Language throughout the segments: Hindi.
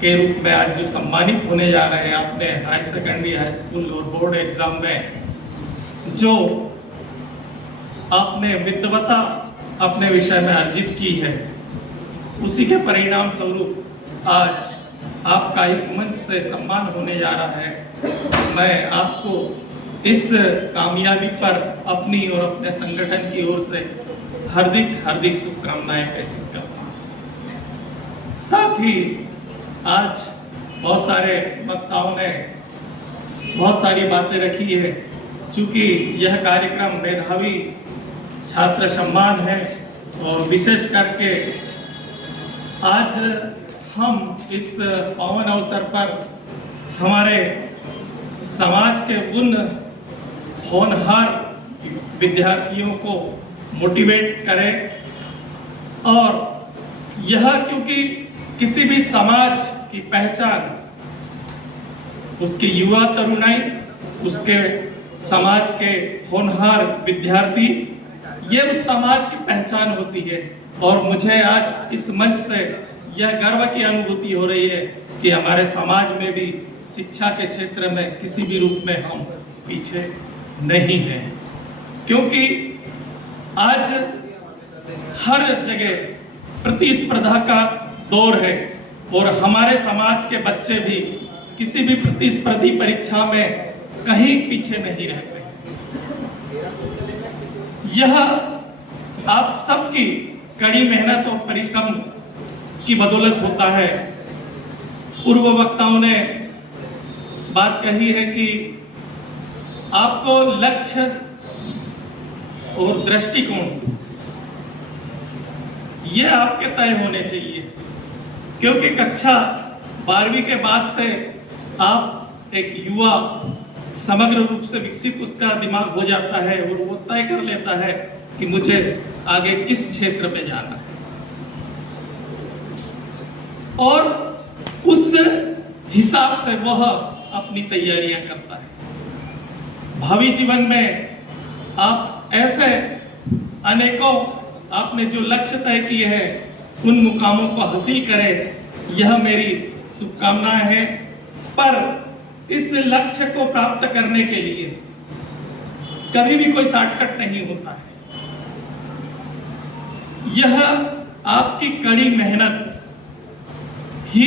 के रूप में आज जो सम्मानित होने जा रहे हैं अपने हायर सेकेंडरी, हाई स्कूल और बोर्ड एग्जाम में, जो आपने विद्वता अपने विषय में अर्जित की है, उसी के परिणाम स्वरूप आज आपका इस मंच से सम्मान होने जा रहा है। मैं आपको इस कामयाबी पर अपनी और अपने संगठन की ओर से हार्दिक शुभकामनाएं प्रेषित करता हूँ। साथ ही आज बहुत सारे वक्ताओं ने बहुत सारी बातें रखी है। चूँकि यह कार्यक्रम मेधावी छात्र सम्मान है और विशेष करके आज हम इस पावन अवसर पर हमारे समाज के उन होनहार विद्यार्थियों को मोटिवेट करें, और यह क्योंकि किसी भी समाज की पहचान उसकी युवा तरुणाई, उसके समाज के होनहार विद्यार्थी, ये उस समाज की पहचान होती है। और मुझे आज इस मंच से यह गर्व की अनुभूति हो रही है कि हमारे समाज में भी शिक्षा के क्षेत्र में किसी भी रूप में हम पीछे नहीं हैं, क्योंकि आज हर जगह प्रतिस्पर्धा का दौर है और हमारे समाज के बच्चे भी किसी भी प्रतिस्पर्धी परीक्षा में कहीं पीछे नहीं रहते। यह आप सबकी कड़ी मेहनत और परिश्रम की बदौलत होता है। पूर्व वक्ताओं ने बात कही है कि आपको लक्ष्य और दृष्टिकोण ये आपके तय होने चाहिए, क्योंकि कक्षा 12वीं के बाद से आप एक युवा समग्र रूप से विकसित उसका दिमाग हो जाता है और वो तय कर लेता है कि मुझे आगे किस क्षेत्र में जाना है, और उस हिसाब से वह अपनी तैयारियां करता है। भावी जीवन में आप ऐसे अनेकों आपने जो लक्ष्य तय किए हैं उन मुकामों को हासिल करें, यह मेरी शुभकामनाएं है। पर इस लक्ष्य को प्राप्त करने के लिए कभी भी कोई शॉर्टकट नहीं होता है। यह आपकी कड़ी मेहनत ही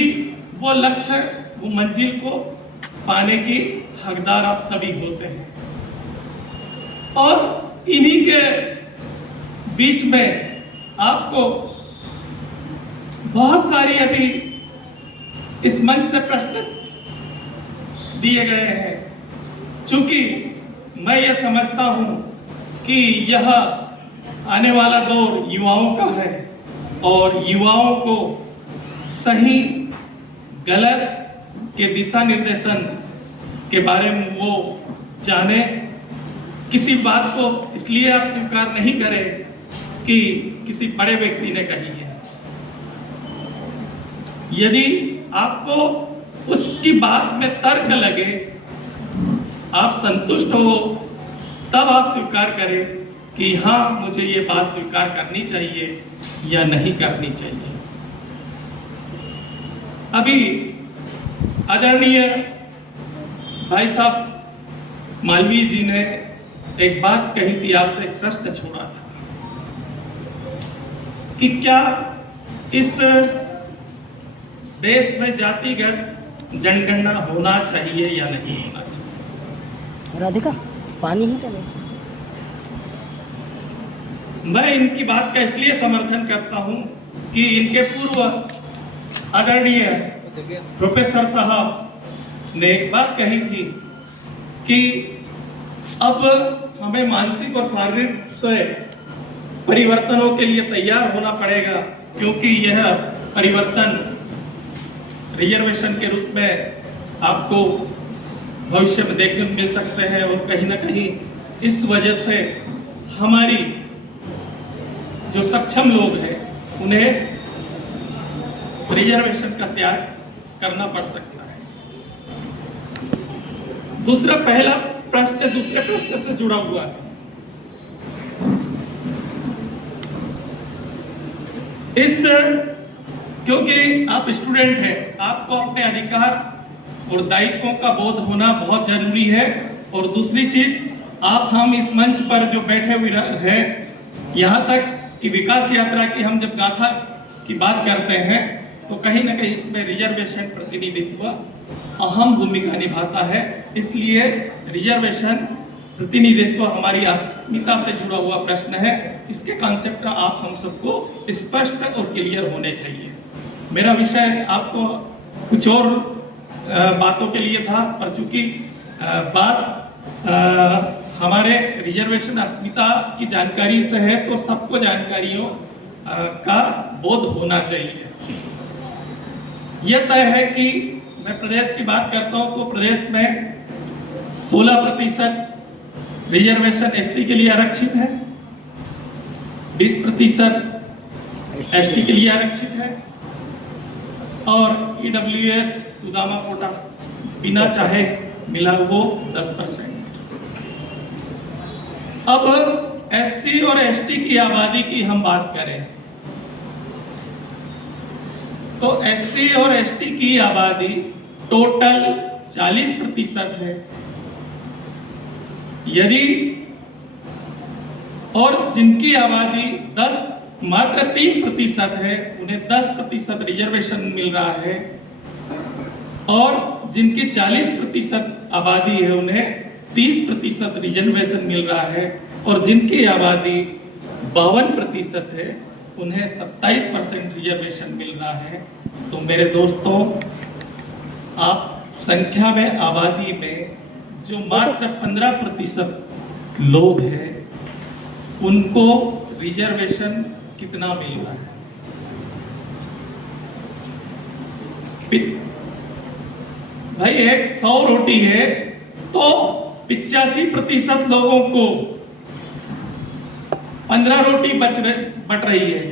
वो लक्ष्य, वो मंजिल को पाने की हकदार आप तभी होते हैं। और इन्हीं के बीच में आपको बहुत सारी अभी इस मंच से प्रश्न दिए गए हैं। चूंकि मैं ये समझता हूं कि यह आने वाला दौर युवाओं का है और युवाओं को सही गलत के दिशा निर्देशन के बारे में वो जाने। किसी बात को इसलिए आप स्वीकार नहीं करें कि किसी बड़े व्यक्ति ने कही है। यदि आपको उसकी बात में तर्क लगे, आप संतुष्ट हो, तब आप स्वीकार करें कि हाँ, मुझे ये बात स्वीकार करनी चाहिए या नहीं करनी चाहिए। अभी आदरणीय भाई साहब मालवीय जी ने एक बात कही थी, आपसे एक प्रश्न छोड़ा था कि क्या इस देश में जातिगत जनगणना होना चाहिए या नहीं होना चाहिए। राधिका पानी ही चले। मैं इनकी बात का इसलिए समर्थन करता हूं कि इनके पूर्व आदरणीय प्रोफेसर साहब ने एक बात कही थी कि अब हमें मानसिक और शारीरिक से परिवर्तनों के लिए तैयार होना पड़ेगा, क्योंकि यह परिवर्तन रिजर्वेशन के रूप में आपको भविष्य में देखने को मिल सकते हैं। और कहीं ना कहीं इस वजह से हमारी जो सक्षम लोग हैं उन्हें रिजर्वेशन का त्याग करना पड़ सकता है। दूसरा पहला प्रश्न दूसरे प्रश्न से जुड़ा हुआ है। इस क्योंकि आप स्टूडेंट हैं, आपको अपने अधिकार और दायित्वों का बोध होना बहुत जरूरी है। और दूसरी चीज, आप हम इस मंच पर जो बैठे हुए हैं, यहाँ तक कि विकास यात्रा की हम जब गाथा की बात करते हैं तो कहीं ना कहीं इसमें रिजर्वेशन प्रतिनिधित्व अहम भूमिका निभाता है। इसलिए रिजर्वेशन प्रतिनिधित्व हमारी अस्मिता से जुड़ा हुआ प्रश्न है। इसके कॉन्सेप्ट आप हम सबको स्पष्ट और क्लियर होने चाहिए। मेरा विषय आपको कुछ और बातों के लिए था, पर चूंकि बात हमारे रिजर्वेशन अस्मिता की जानकारी से है तो सबको जानकारियों का बोध होना चाहिए। यह तय है कि मैं प्रदेश की बात करता हूं तो प्रदेश में 16% रिजर्वेशन एससी के लिए आरक्षित है, 20% एसटी के लिए आरक्षित है और ईडब्ल्यूएस सुदामा कोटा बिना चाहे मिला वो 10%। अब एससी और एसटी की आबादी की हम बात करें तो एससी और एसटी की आबादी टोटल 40% है। यदि और जिनकी आबादी मात्र 3% है, उन्हें 10% रिजर्वेशन मिल रहा है और जिनकी 40% आबादी है उन्हें 30% रिजर्वेशन मिल रहा है और जिनकी आबादी 52% है उन्हें 27% रिजर्वेशन मिल रहा है। तो मेरे दोस्तों, आप संख्या में आबादी में जो मात्र 15% लोग हैं उनको रिजर्वेशन कितना मिल रहा है? भाई एक 100 रोटी है तो 85% लोगों को 15 रोटी बट रही है।